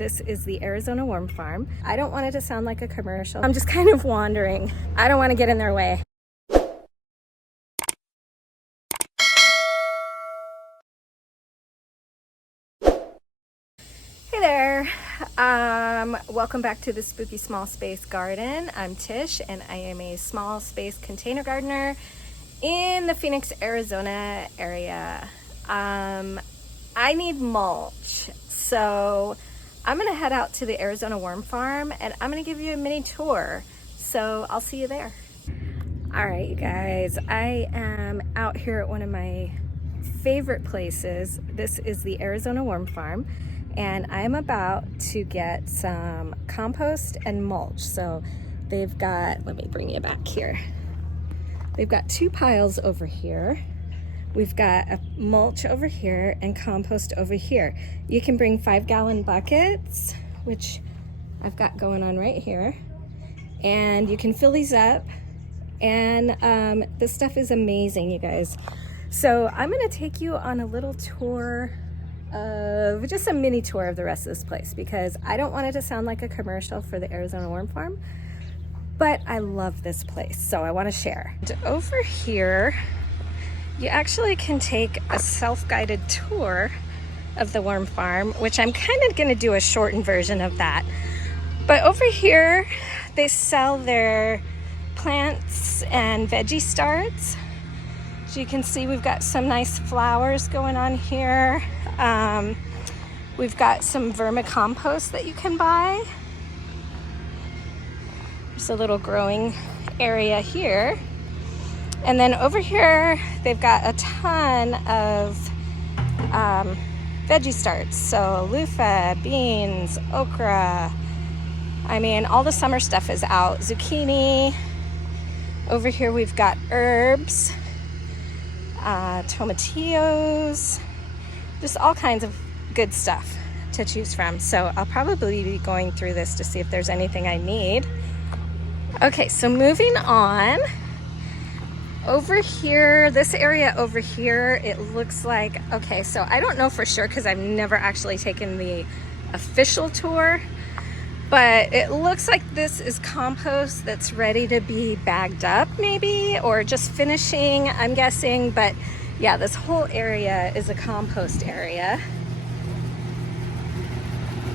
This is the Arizona Worm Farm. I don't want it to sound like a commercial. I'm just kind of wandering. I don't want to get in their way. Hey there. Welcome back to the Spooky Small Space Garden. I'm Tish and I am a small space container gardener in the Phoenix, Arizona area. I need mulch, so I'm gonna head out to the Arizona Worm Farm and I'm gonna give you a mini tour. So I'll see you there. All right, you guys, I am out here at one of my favorite places. This is the Arizona Worm Farm, and I'm about to get some compost and mulch. So they've got, let me bring you back here. They've got two piles over here. We've got a mulch over here and compost over here. You can bring 5-gallon buckets, which I've got going on right here. And you can fill these up. And this stuff is amazing, you guys. So I'm gonna take you on a little tour of, just a mini tour of the rest of this place, because I don't want it to sound like a commercial for the Arizona Worm Farm, but I love this place, so I wanna share. And over here, you actually can take a self-guided tour of the worm farm, which I'm kind of gonna do a shortened version of that. But over here, they sell their plants and veggie starts. As you can see, we've got some nice flowers going on here. We've got some vermicompost that you can buy. There's a little growing area here. And then over here, they've got a ton of veggie starts. So loofah, beans, okra. I mean, all the summer stuff is out. Zucchini. Over here, we've got herbs, tomatillos, just all kinds of good stuff to choose from. So I'll probably be going through this to see if there's anything I need. Okay, so moving on. Over here, this area over here, it looks like, okay, so I don't know for sure because I've never actually taken the official tour, but it looks like this is compost that's ready to be bagged up maybe, or just finishing, I'm guessing. But yeah, this whole area is a compost area.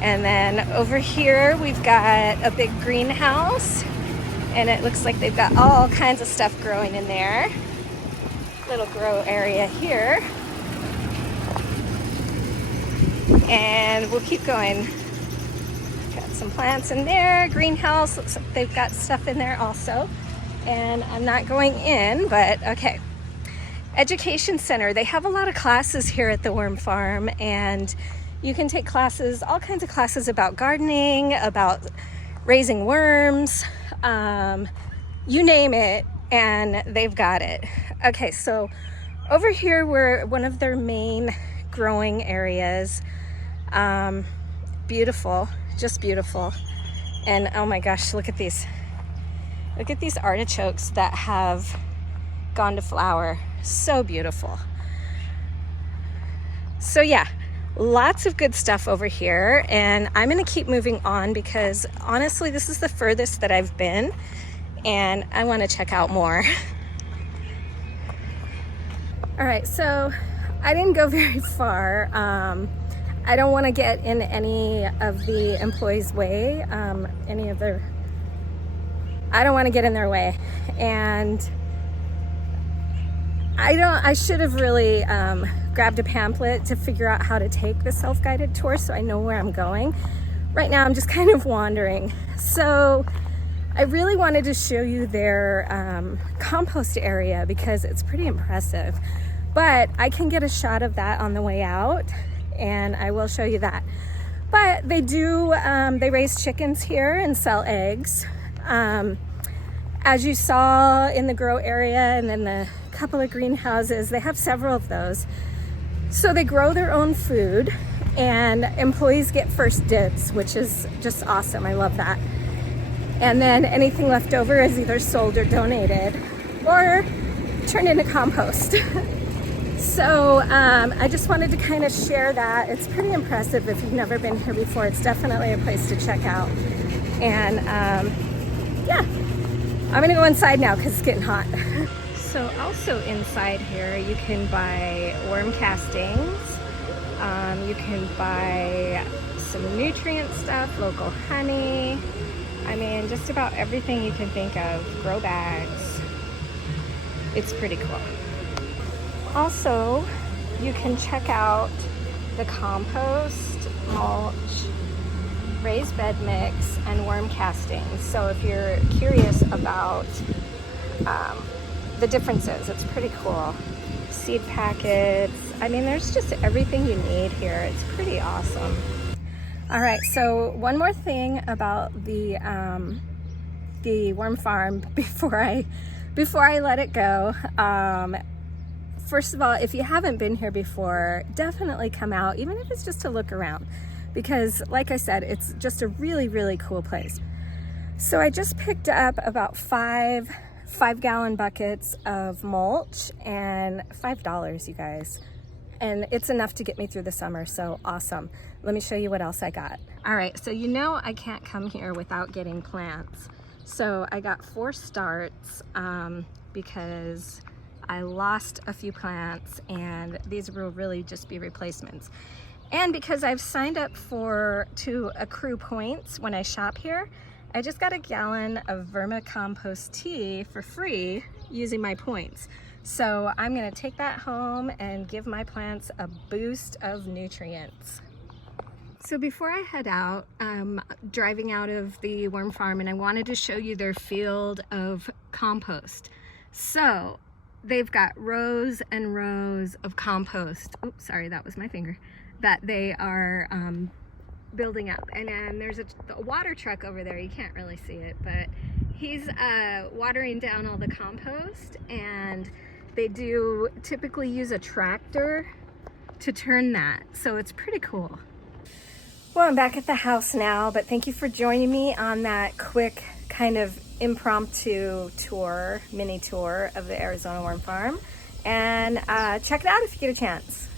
And then over here, we've got a big greenhouse. And it looks like they've got all kinds of stuff growing in there. Little grow area here. And we'll keep going. Got some plants in there. Greenhouse, looks like they've got stuff in there also. And I'm not going in, but okay. Education Center, they have a lot of classes here at the Worm Farm, and you can take classes, all kinds of classes about gardening, about raising worms, you name it, and they've got it. Okay, so over here we're one of their main growing areas. Beautiful, just beautiful. And oh my gosh, look at these. Look at these artichokes that have gone to flower. So beautiful. So yeah, lots of good stuff over here, and I'm gonna keep moving on because honestly this is the furthest that I've been and I want to check out more. All right, so I didn't go very far. I don't want to get in any of the employees' way, I don't want to get in their way, and I should have really grabbed a pamphlet to figure out how to take the self-guided tour so I know where I'm going. Right now I'm just kind of wandering. So I really wanted to show you their compost area because it's pretty impressive. But I can get a shot of that on the way out, and I will show you that. But they do, they raise chickens here and sell eggs. As you saw in the grow area and then the couple of greenhouses, they have several of those. So they grow their own food and employees get first dibs, which is just awesome. I love that. And then anything left over is either sold or donated or turned into compost. So I just wanted to kind of share that. It's pretty impressive if you've never been here before. It's definitely a place to check out. And yeah, I'm gonna go inside now because it's getting hot. So also inside here, you can buy worm castings. You can buy some nutrient stuff, local honey. I mean, just about everything you can think of, grow bags. It's pretty cool. Also, you can check out the compost, mulch, raised bed mix, and worm castings. So if you're curious about the differences, it's pretty cool. Seed packets. I mean, there's just everything you need here. It's pretty awesome. All right, so one more thing about the worm farm before I let it go. First of all, if you haven't been here before, definitely come out, even if it's just to look around, because like I said, it's just a really, really cool place. So I just picked up about five 5-gallon buckets of mulch, and $5, you guys. And it's enough to get me through the summer, so awesome. Let me show you what else I got. All right, so you know I can't come here without getting plants. So I got 4 starts because I lost a few plants, and these will really just be replacements. And because I've signed up to accrue points when I shop here, I just got a gallon of vermicompost tea for free using my points. So I'm gonna take that home and give my plants a boost of nutrients. So before I head out, I'm driving out of the worm farm, and I wanted to show you their field of compost. So they've got rows and rows of compost. Oops, sorry, that was my finger. That they are building up. And then there's a water truck over there. You can't really see it, but he's watering down all the compost, and they do typically use a tractor to turn that. So it's pretty cool. Well, I'm back at the house now, but thank you for joining me on that quick kind of impromptu tour, mini tour of the Arizona Worm Farm. And check it out if you get a chance.